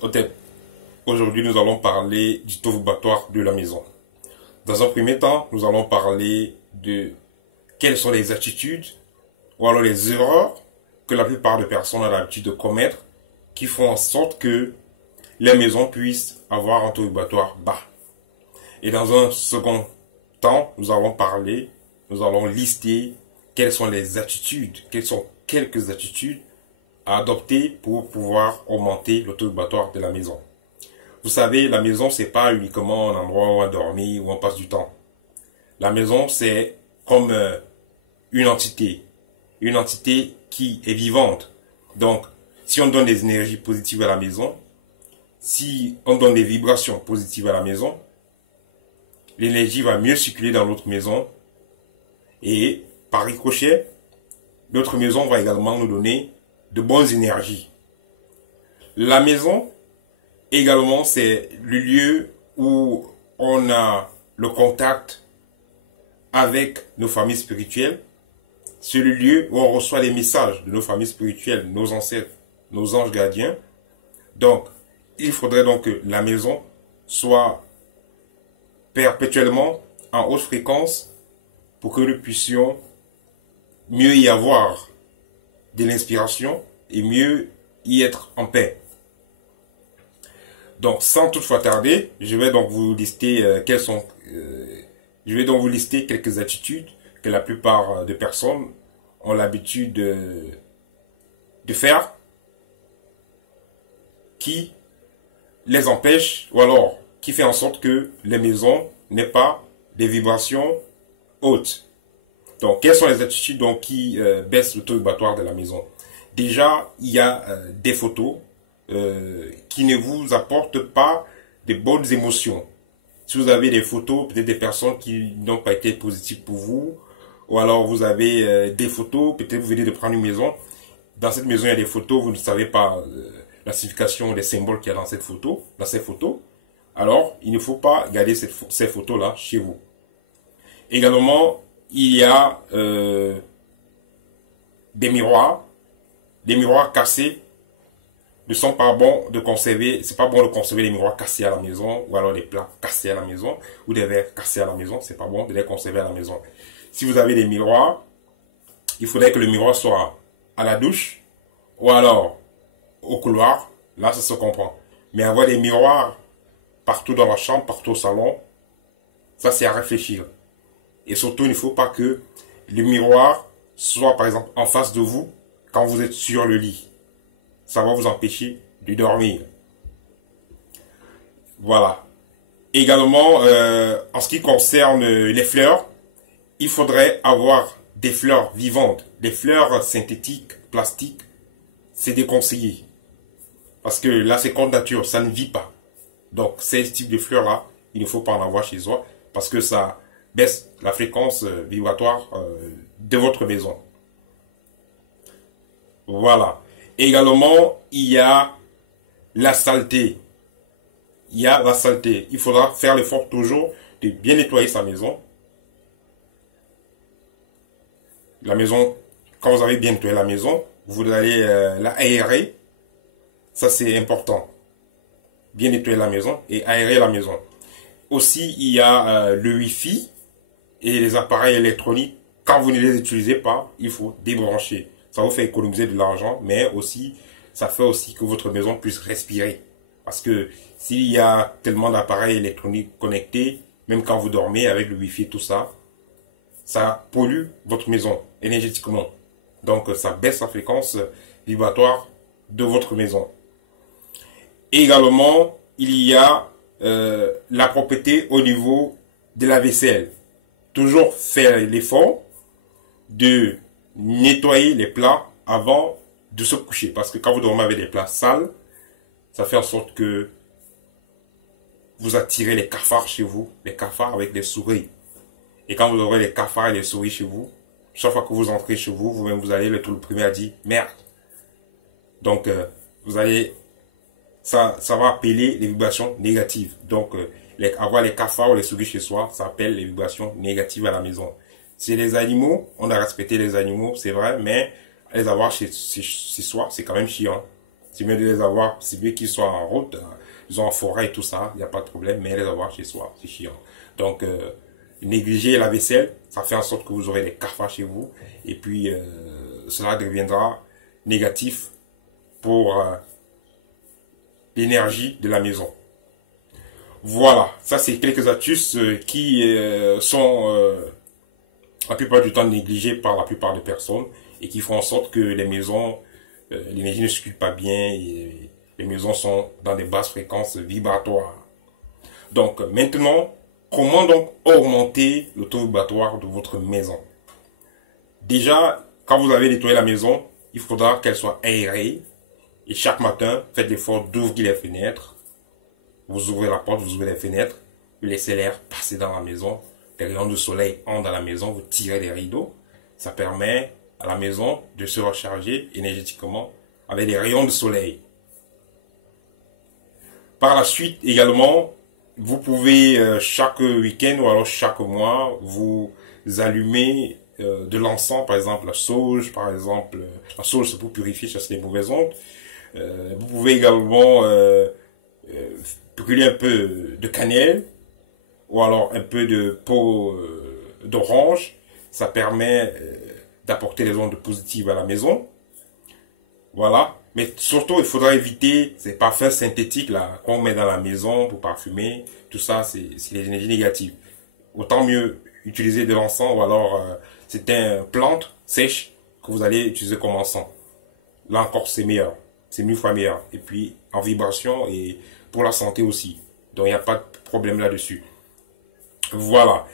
Otep, aujourd'hui nous allons parler du tohu-bohu de la maison. Dans un premier temps, nous allons parler de quelles sont les attitudes ou alors les erreurs que la plupart des personnes ont l'habitude de commettre qui font en sorte que les maisons puissent avoir un tohu-bohu bas. Et dans un second temps, nous allons lister quelles sont les attitudes, quelles sont quelques attitudes à adopter pour pouvoir augmenter le tohu-bohu de la maison. Vous savez, la maison, c'est pas uniquement un endroit où on dormir, où on passe du temps. La maison, c'est comme une entité qui est vivante. Donc, si on donne des énergies positives à la maison, si on donne des vibrations positives à la maison, l'énergie va mieux circuler dans l'autre maison et par ricochet, l'autre maison va également nous donner de bonnes énergies. La maison, également, c'est le lieu où on a le contact avec nos familles spirituelles. C'est le lieu où on reçoit les messages de nos familles spirituelles, nos ancêtres, nos anges gardiens. Donc, il faudrait donc que la maison soit perpétuellement en haute fréquence pour que nous puissions mieux y avoir de l'inspiration et mieux y être en paix. Donc, sans toutefois tarder, je vais donc vous lister quelques attitudes que la plupart des personnes ont l'habitude de faire, qui les empêchent ou alors qui fait en sorte que les maisons n'aient pas des vibrations hautes. Donc, quelles sont les attitudes donc, qui baissent le tohu-bohu de la maison? Déjà, il y a des photos qui ne vous apportent pas de bonnes émotions. Si vous avez des photos, peut-être des personnes qui n'ont pas été positives pour vous, ou alors vous avez des photos, peut-être vous venez de prendre une maison. Dans cette maison, il y a des photos, vous ne savez pas la signification des symboles qu'il y a dans cette photo, dans ces photos. Alors, il ne faut pas garder ces photos-là chez vous. Également, il y a des miroirs cassés ne sont pas bons de conserver, c'est pas bon de conserver les miroirs cassés à la maison, ou alors les plats cassés à la maison, ou des verres cassés à la maison, c'est pas bon de les conserver à la maison. Si vous avez des miroirs, il faudrait que le miroir soit à la douche, ou alors au couloir, là ça se comprend. Mais avoir des miroirs partout dans la chambre, partout au salon, ça c'est à réfléchir. Et surtout, il ne faut pas que le miroir soit par exemple en face de vous quand vous êtes sur le lit. Ça va vous empêcher de dormir. Voilà. Également, en ce qui concerne les fleurs, il faudrait avoir des fleurs vivantes. Des fleurs synthétiques, plastiques, c'est déconseillé. Parce que là, c'est contre nature, ça ne vit pas. Donc, ces types de fleurs-là, il ne faut pas en avoir chez soi. Parce que ça baisse la fréquence vibratoire de votre maison. Voilà. Également, il y a la saleté. Il faudra faire l'effort toujours de bien nettoyer sa maison. La maison, quand vous avez bien nettoyé la maison, vous allez la aérer. Ça, c'est important. Bien nettoyer la maison et aérer la maison. Aussi, il y a le Wi-Fi et les appareils électroniques. Quand vous ne les utilisez pas, il faut débrancher. Ça vous fait économiser de l'argent, mais aussi, ça fait aussi que votre maison puisse respirer. Parce que s'il y a tellement d'appareils électroniques connectés, même quand vous dormez avec le Wi-Fi et tout ça, ça pollue votre maison énergétiquement. Donc, ça baisse la fréquence vibratoire de votre maison. Également, il y a la propreté au niveau de la vaisselle. Toujours faire l'effort de nettoyer les plats avant de se coucher. Parce que quand vous dormez avec des plats sales, ça fait en sorte que vous attirez les cafards chez vous. Les cafards avec des souris. Et quand vous aurez les cafards et les souris chez vous, chaque fois que vous entrez chez vous, vous-même vous allez le premier à dire merde. Donc vous allez, ça va appeler les vibrations négatives. Donc avoir les cafards ou les souris chez soi, ça appelle les vibrations négatives à la maison. C'est les animaux, on a respecté les animaux, c'est vrai, mais les avoir chez soi, c'est quand même chiant. C'est mieux de les avoir, c'est mieux qu'ils soient en route, ils ont en forêt et tout ça, il n'y a pas de problème, mais les avoir chez soi, c'est chiant. Donc, négliger la vaisselle, ça fait en sorte que vous aurez des cafards chez vous, et puis cela deviendra négatif pour l'énergie de la maison. Voilà, ça c'est quelques astuces qui sont la plupart du temps négligées par la plupart des personnes et qui font en sorte que les maisons, l'énergie ne circule pas bien et les maisons sont dans des basses fréquences vibratoires. Donc maintenant, comment donc augmenter le taux vibratoire de votre maison? Déjà, quand vous avez nettoyé la maison, il faudra qu'elle soit aérée et chaque matin, faites l'effort d'ouvrir les fenêtres. Vous ouvrez la porte, vous ouvrez les fenêtres, vous laissez l'air passer dans la maison. Les rayons de soleil entrent dans la maison, vous tirez les rideaux. Ça permet à la maison de se recharger énergétiquement avec les rayons de soleil. Par la suite également, vous pouvez chaque week-end ou alors chaque mois, vous allumer de l'encens, par exemple la sauge, par exemple, la sauge c'est pour purifier, chasser les mauvaises ondes. Vous pouvez également brûler un peu de cannelle ou alors un peu de peau d'orange. Ça permet d'apporter les ondes positives à la maison. Voilà. Mais surtout, il faudra éviter ces parfums synthétiques là qu'on met dans la maison pour parfumer. Tout ça, c'est les énergies négatives. Autant mieux utiliser de l'encens ou alors c'est une plante sèche que vous allez utiliser comme encens. Là encore, c'est meilleur. C'est 1000 fois meilleur. Et puis, en vibration et pour la santé aussi. Donc, il n'y a pas de problème là-dessus. Voilà.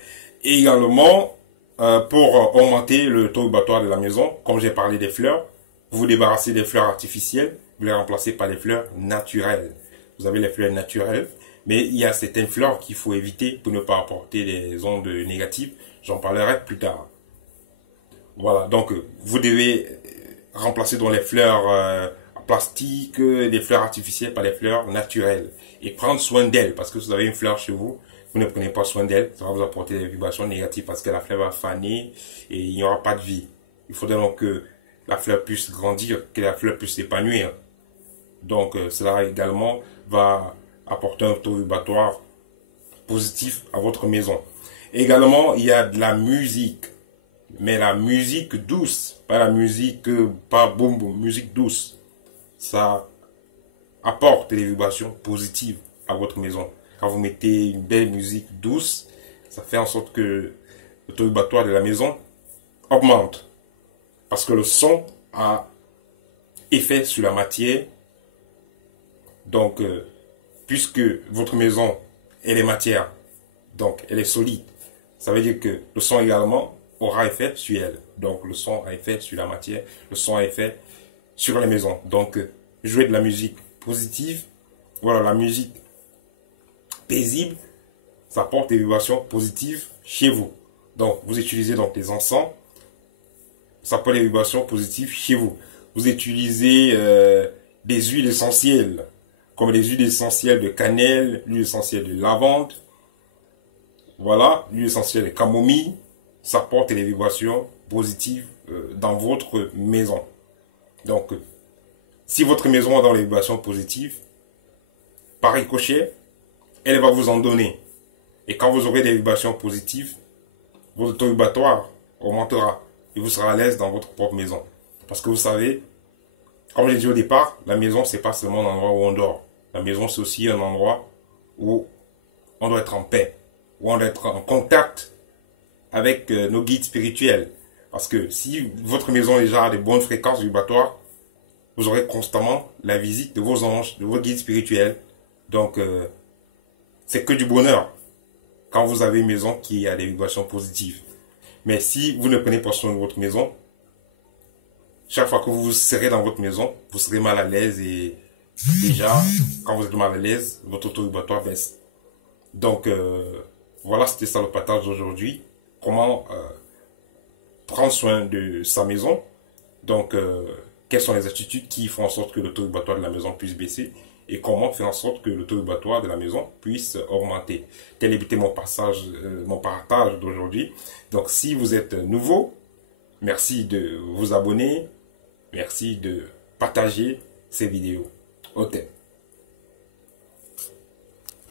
Et également, pour augmenter le taux vibratoire de la maison, comme j'ai parlé des fleurs, vous vous débarrassez des fleurs artificielles, vous les remplacez par des fleurs naturelles. Vous avez les fleurs naturelles, mais il y a certaines fleurs qu'il faut éviter pour ne pas apporter des ondes négatives. J'en parlerai plus tard. Voilà, donc vous devez remplacer dans les fleurs plastique, des fleurs artificielles par des fleurs naturelles. Et prendre soin d'elles, parce que si vous avez une fleur chez vous, vous ne prenez pas soin d'elle, ça va vous apporter des vibrations négatives parce que la fleur va faner et il n'y aura pas de vie. Il faudrait donc que la fleur puisse grandir, que la fleur puisse s'épanouir. Donc cela également va apporter un taux vibratoire positif à votre maison. Également, il y a de la musique. Mais la musique douce, pas la musique, pas boum boum, musique douce. Ça apporte des vibrations positives à votre maison. Quand vous mettez une belle musique douce, ça fait en sorte que le taux vibratoire de la maison augmente. Parce que le son a effet sur la matière. Donc, puisque votre maison, elle est matière, donc elle est solide, ça veut dire que le son également aura effet sur elle. Donc, le son a effet sur la matière, le son a effet sur les maisons. Donc, jouer de la musique positive, voilà, la musique paisible, ça apporte des vibrations positives chez vous. Donc, vous utilisez donc des encens, ça apporte des vibrations positives chez vous. Vous utilisez des huiles essentielles, comme les huiles essentielles de cannelle, l'huile essentielle de lavande, voilà, l'huile essentielle de camomille, ça apporte des vibrations positives dans votre maison. Donc, si votre maison est dans les vibrations positives, par ricochet, elle va vous en donner. Et quand vous aurez des vibrations positives, votre taux vibratoire augmentera et vous serez à l'aise dans votre propre maison. Parce que vous savez, comme j'ai dit au départ, la maison, c'est pas seulement un endroit où on dort. La maison, c'est aussi un endroit où on doit être en paix, où on doit être en contact avec nos guides spirituels. Parce que si votre maison est déjà à de bonnes fréquences vibratoires, vous aurez constamment la visite de vos anges, de vos guides spirituels. Donc, c'est que du bonheur quand vous avez une maison qui a des vibrations positives. Mais si vous ne prenez pas soin de votre maison, chaque fois que vous serez dans votre maison, vous serez mal à l'aise et déjà, quand vous êtes mal à l'aise, votre taux vibratoire baisse. Donc, voilà, c'était ça le partage d'aujourd'hui. Comment prendre soin de sa maison. Donc, quelles sont les attitudes qui font en sorte que le taux vibratoire de la maison puisse baisser et comment faire en sorte que le taux vibratoire de la maison puisse augmenter. Tel était mon partage d'aujourd'hui. Donc, si vous êtes nouveau, merci de vous abonner, merci de partager ces vidéos. Ok.